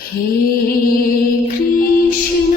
হে Krishna.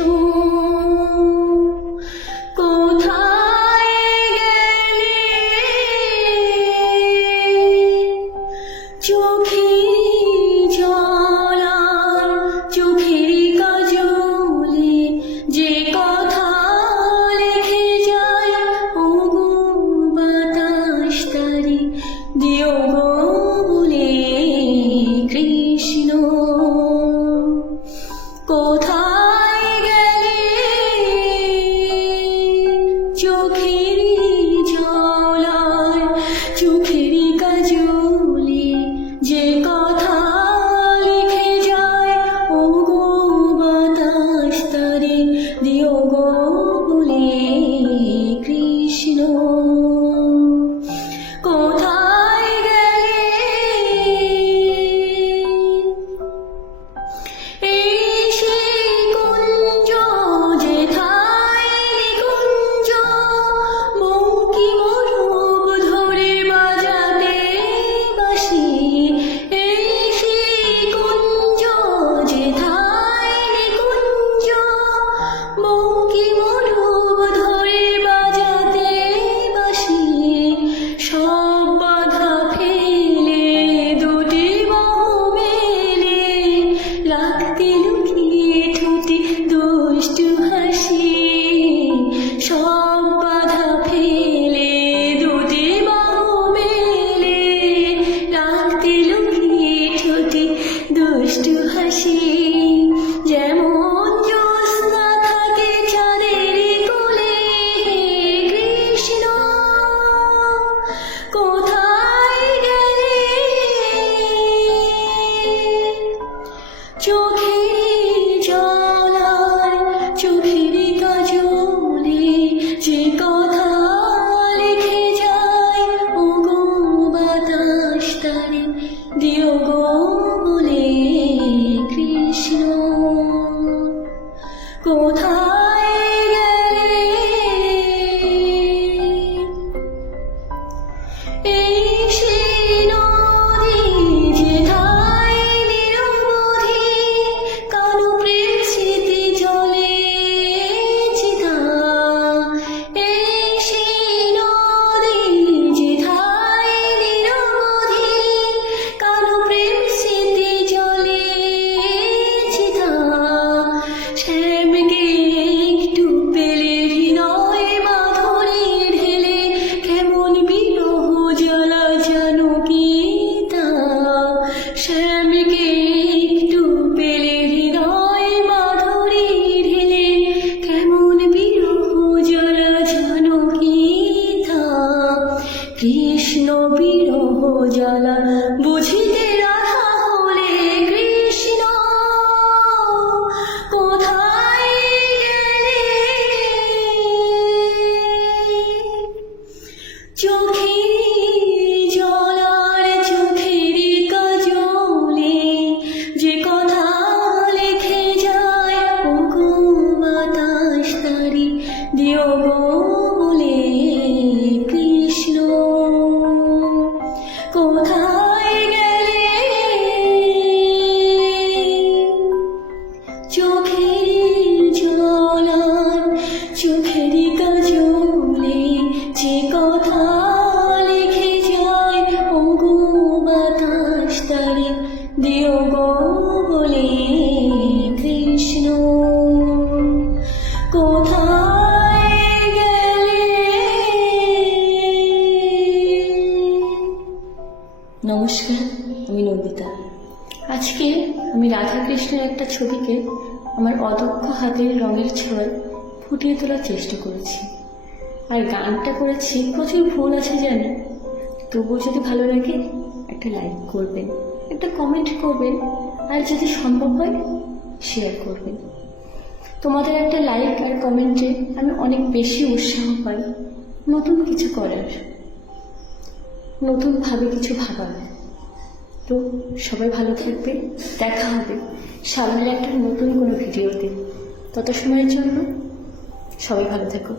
Quando বিরহ জ্বালা বুঝিতে দিও বলে কৃষ্ণ। কোথায় নমস্কার, আমি নন্দিতা। আজকে আমি রাধাকৃষ্ণের একটা ছবিকে আমার অদক্ষ হাতের রঙের ছোঁয়ায় ফুটিয়ে তোলার চেষ্টা করেছি। আর গানটা করেছি, প্রচুর ভুল আছে জানি। তবুও যদি ভালো লাগে, একটা লাইক করবেন। একটা কমেন্ট করবেন আর যদি সম্ভব হয় শেয়ার করবেন। তোমাদের একটা লাইক আর কমেন্টে আমি অনেক বেশি উৎসাহ পাই নতুন কিছু করার। নতুনভাবে কিছু ভাবার। তো সবাই ভালো থাকবে, দেখা হবে সামনে একটা নতুন কোনো ভিডিওতে তত সময়ের জন্য সবাই ভালো থাকো।